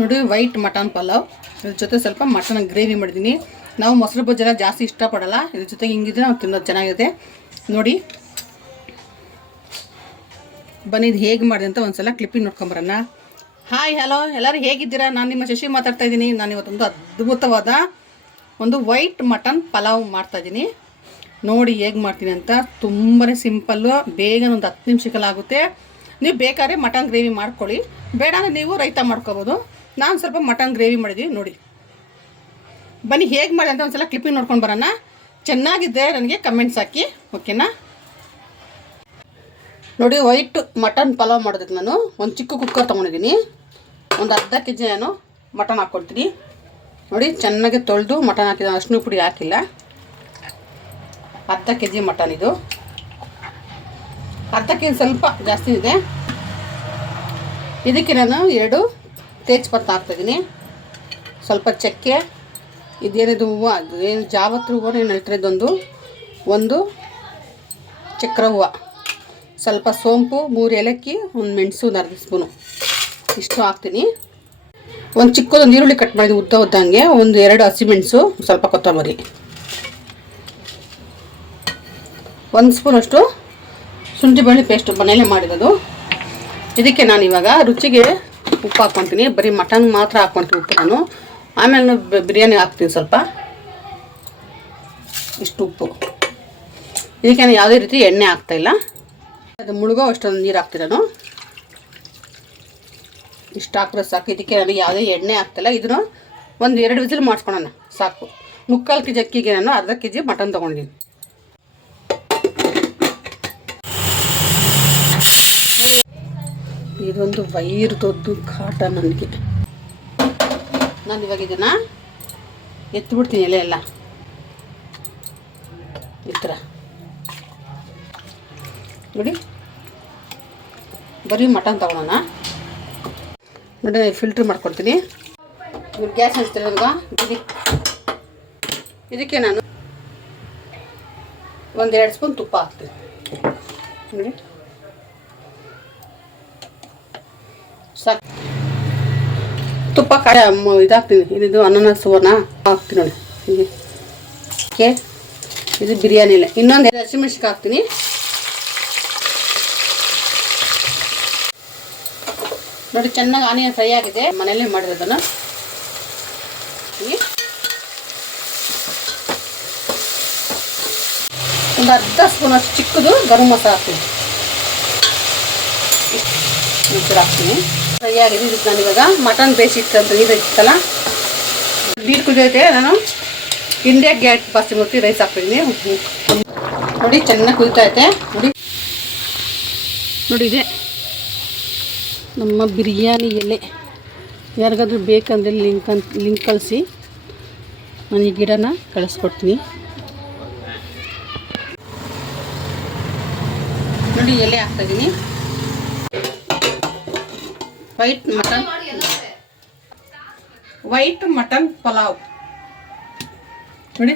ನೋಡಿ white mutton pulao ಇದ್ರ ಜೊತೆ ಸ್ವಲ್ಪ ಮಟನ್ ಗ್ರೇವಿ ಮಾಡಿದ್ದೀನಿ. ನಾವು ಮೊಸರು ಬಜ್ಜರ ಜಾಸ್ತಿ ಇಷ್ಟಪಡಲ್ಲ. ಇದ್ರ ಜೊತೆಗೆ ಹಿಂಗಿದ್ರೆ ನಾವು ತಿನ್ನೋದು ಚೆನ್ನಾಗಿದೆ ನೋಡಿ. ಬನ್ನಿ ಇದು ಹೇಗೆ ಮಾಡಿದೆ ಅಂತ ಒಂದ್ಸಲ ಕ್ಲಿಪ್ಪಿಂಗ್ ನೋಡ್ಕೊಂಬರೋಣ ಹಾಯ್ ಹಲೋ ಎಲ್ಲರೂ ಹೇಗಿದ್ದೀರಾ? ನಾನು ನಿಮ್ಮ ಶಶಿ ಮಾತಾಡ್ತಾ ಇದ್ದೀನಿ. ನಾನು ಇವತ್ತೊಂದು ಅದ್ಭುತವಾದ ಒಂದು ವೈಟ್ ಮಟನ್ ಪಲಾವ್ ಮಾಡ್ತಾಯಿದ್ದೀನಿ ನೋಡಿ ಹೇಗೆ ಮಾಡ್ತೀನಿ ಅಂತ. ತುಂಬಾ ಸಿಂಪಲ್ಲು ಬೇಗ ಒಂದು ಹತ್ತು ನಿಮಿಷಕ್ಕೆಲ್ಲಾಗುತ್ತೆ ನೀವು ಬೇಕಾದ್ರೆ ಮಟನ್ ಗ್ರೇವಿ ಮಾಡ್ಕೊಳ್ಳಿ. ಬೇಡ ನೀವು ರೈತ ಮಾಡ್ಕೋಬೋದು. ನಾನು ಸ್ವಲ್ಪ ಮಟನ್ ಗ್ರೇವಿ ಮಾಡಿದ್ವಿ, ನೋಡಿ. ಬನ್ನಿ, ಹೇಗೆ ಮಾಡಿ ಅಂತ ಒಂದ್ಸಲ ಕ್ಲಿಪ್ಪಿಂಗ್ ನೋಡ್ಕೊಂಡು ಬರೋಣ. ಚೆನ್ನಾಗಿದೆ, ನನಗೆ ಕಮೆಂಟ್ಸ್ ಹಾಕಿ ಓಕೆನಾ ನೋಡಿ ವೈಟ್ ಮಟನ್ ಪಲಾವ್ ಮಾಡೋದಕ್ಕೆ ನಾನು ಒಂದು ಚಿಕ್ಕ ಕುಕ್ಕರ್ ತೊಗೊಂಡಿದ್ದೀನಿ. ಒಂದು ಅರ್ಧ ಕೆ ಜಿ ನಾನು ಮಟನ್ ಹಾಕ್ಕೊಡ್ತೀನಿ ನೋಡಿ, ಚೆನ್ನಾಗಿ ತೊಳೆದು ಮಟನ್ ಹಾಕಿದ. ಅಷ್ಟು ಪುಡಿ ಹಾಕಿಲ್ಲ. ಅರ್ಧ ಕೆ ಜಿ ಮಟನ್ ಇದು. ಅರ್ಧ ಕೆ ಜಿ ಸ್ವಲ್ಪ ಜಾಸ್ತಿ ಇದೆ. ಇದಕ್ಕೆ ನಾನು ಎರಡು ತೇಜ್ಪತ್ತ ಹಾಕ್ತಿದ್ದೀನಿ ಸ್ವಲ್ಪ ಚಕ್ಕೆ, ಇದೇನಿದು ಹೂವು ಅದು ಏನು ಜಾವತ್ರ ಹೂವು, ಏನು ಹೇಳ್ತಿರೋದೊಂದು ಒಂದು? ಚಕ್ರ ಹೂವು. ಸ್ವಲ್ಪ ಸೋಂಪು, ಮೂರು ಏಲಕ್ಕಿ, ಒಂದು ಮೆಣಸು, ಒಂದು ಅರ್ಧ ಸ್ಪೂನು. ಇಷ್ಟು ಹಾಕ್ತೀನಿ. ಒಂದು ಚಿಕ್ಕದೊಂದು ಈರುಳ್ಳಿ ಕಟ್ ಮಾಡಿದ್ದು ಉದ್ದ ಉದ್ದಂಗೆ. ಒಂದು ಎರಡು ಹಸಿಮೆಣಸು ಸ್ವಲ್ಪ ಕೊತ್ತಂಬರಿ. ಒಂದು ಸ್ಪೂನಷ್ಟು ಶುಂಠಿ ಬೆಳ್ಳಿ ಪೇಸ್ಟ್ ಮನೆಯಲ್ಲೇ ಮಾಡಿರೋದು. ಇದಕ್ಕೆ ನಾನು ಇವಾಗ ರುಚಿಗೆ ಉಪ್ಪು ಹಾಕ್ಕೊತೀನಿ ಬರೀ ಮಟನ್ ಮಾತ್ರ ಹಾಕ್ಕೊತೀನಿ ಉಪ್ಪು ನಾನು ಆಮೇಲೆ ಬಿರಿಯಾನಿ ಹಾಕ್ತೀನಿ ಸ್ವಲ್ಪ. ಇಷ್ಟು ಉಪ್ಪು. ಇದಕ್ಕೆ ಯಾವುದೇ ರೀತಿ ಎಣ್ಣೆ ಹಾಕ್ತಾಯಿಲ್ಲ ಅದು ಮುಳುಗೋ ಅಷ್ಟೊಂದು ನೀರು ಹಾಕ್ತೀನಿ ನಾನು ಇಷ್ಟು ಹಾಕಿದ್ರೆ ಸಾಕು. ಇದಕ್ಕೆ ನನಗೆ ಯಾವುದೇ ಎಣ್ಣೆ ಹಾಕ್ತಾಯಿಲ್ಲ ಇದನ್ನು ಒಂದು ಎರಡು ವಿಸಿಲ್ ಮಾಡಿಸ್ಕೊಳೋಣ. ಸಾಕು. ಮುಕ್ಕಾಲು ಕೆ ಜಿ ಅಕ್ಕಿಗೆ ನಾನು ಅರ್ಧ ಕೆ ಜಿ ಮಟನ್ ತೊಗೊಂಡಿದ್ದೀನಿ. ಇದೊಂದು ವೈರ್ ದೊಡ್ಡ ಕಾಟ ನನಗೆ. ನಾನು ಇವಾಗ ಇದನ್ನು ಎತ್ಬಿಡ್ತೀನಿ ಎಲೆ ಎಲ್ಲ. ಈ ಥರ ನೋಡಿ. ಬರೀ ಮಟನ್ ತಗೊಳ್ಳೋಣ ನೋಡಿ ಫಿಲ್ಟ್ರ್ ಮಾಡ್ಕೊಡ್ತೀನಿ ಗ್ಯಾಸ್ ಹಚ್ತೀನಿ ಇದಕ್ಕೆ. ಇದಕ್ಕೆ ನಾನು ಒಂದೆರಡು ಸ್ಪೂನ್ ತುಪ್ಪ ಹಾಕ್ತೀನಿ. ನೋಡಿ. ಸಾಕು. ತುಪ್ಪ ಕಾಯ ಇದಾಕ್ತೀನಿ. ಇದು ಅನಾನಸ್ ಸುವರ್ಣ ಹಾಕ್ತೀನಿ ನೋಡಿ. ಹೀಗೆ. ಓಕೆ. ಇದು ಬಿರಿಯಾನಿ ಇಲ್ಲ ಇನ್ನೊಂದು ಎರಡು ಹಾಕ್ತೀನಿ. ನೋಡಿ, ಚೆನ್ನಾಗಿ ಆನಿಯನ್ ಫ್ರೈ ಆಗಿದೆ. ಮನೆಯಲ್ಲೇ ಮಾಡಿರೋದನ್ನು. ಒಂದು ಅರ್ಧ ಸ್ಪೂನ್ ಅಷ್ಟು ಚಿಕ್ಕದು ಗರಂ ಮಸಾಲ ಹಾಕ್ತೀನಿ. ಹಾಕ್ತೀನಿ. ಫ್ರೈ ಆಗಿದೆ ಇದಕ್ಕೆ ನಾನು ಇವಾಗ? ಮಟನ್ ಬೇಯಿಸಿಟ್ಟಂತ ನೀರು ಇತ್ತಲ್ಲ ನೀರು ಕುದಿಯೋಕೆ ನಾನು ಇಂಡಿಯಾ ಗ್ಯಾಟ್ ಬಾಸ್ಮತಿ ರೈಸ್ ಹಾಕ್ತೀನಿ ನೋಡಿ, ಚೆನ್ನಾಗಿ ಕುದಿತೈತೆ ನೋಡಿ. ನೋಡಿ ಇದೆ. ನಮ್ಮ ಬಿರಿಯಾನಿ ಎಲೆ. ಯಾರಿಗಾದ್ರೂ ಬೇಕಂದ್ರೆ ಲಿಂಕ್ ಅಂತ ಲಿಂಕ್ ಕಳಿಸಿ. ನಾನು ಈ ಗಿಡನ ಕಳಿಸ್ಕೊಡ್ತೀನಿ. ನೋಡಿ, ಎಲೆ ಹಾಕ್ತಾಯಿದ್ದೀನಿ white mutton white mutton pulao ನೋಡಿ,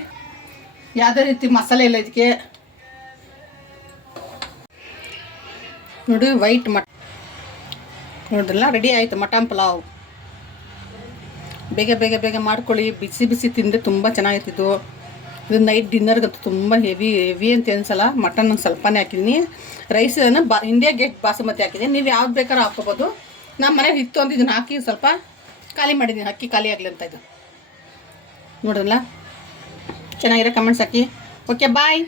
ಯಾವುದೇ ರೀತಿ ಮಸಾಲೆ ಇಲ್ಲ ಇದಕ್ಕೆ. ನೋಡಿ ವೈಟ್ ಮಟ್ ನೋಡ್ರಲ್ಲ ರೆಡಿ ಆಯಿತು ಮಟನ್ ಪಲಾವ್ ಬೇಗ ಬೇಗ ಬೇಗ ಮಾಡ್ಕೊಳ್ಳಿ. ಬಿಸಿ ಬಿಸಿ ತಿಂದರೆ ತುಂಬ ಚೆನ್ನಾಗಿರ್ತಿತ್ತು. ಇದು ನೈಟ್ ಡಿನ್ನರ್ಗಂತೂ ತುಂಬ ಹೆವಿ ಹೆವಿ ಅಂತ ಅನ್ಸಲ್ಲ ಮಟನ್ ಸ್ವಲ್ಪನೇ ಹಾಕಿದ್ದೀನಿ ರೈಸನ್ನು ಬಾ ಇಂಡಿಯಾ ಗೇಟ್ ಬಾಸುಮತಿ ಹಾಕಿದ್ದೀನಿ ನೀವು ಯಾವ್ದು ಬೇಕಾದ್ರೂ ಹಾಕ್ಕೋಬೋದು. ನಮ್ಮ ಮನೇಲಿ ಇತ್ತು ಅಂತ ಇದನ್ನು ಹಾಕಿ ಸ್ವಲ್ಪ ಖಾಲಿ ಮಾಡಿದ್ದೀನಿ ಅಕ್ಕಿ ಖಾಲಿ ಆಗಲಿ ಅಂತ ಇದು. ನೋಡ್ರಲ್ಲ? ಚೆನ್ನಾಗಿರೋ ಕಮೆಂಟ್ಸ್ ಹಾಕಿ. Okay bye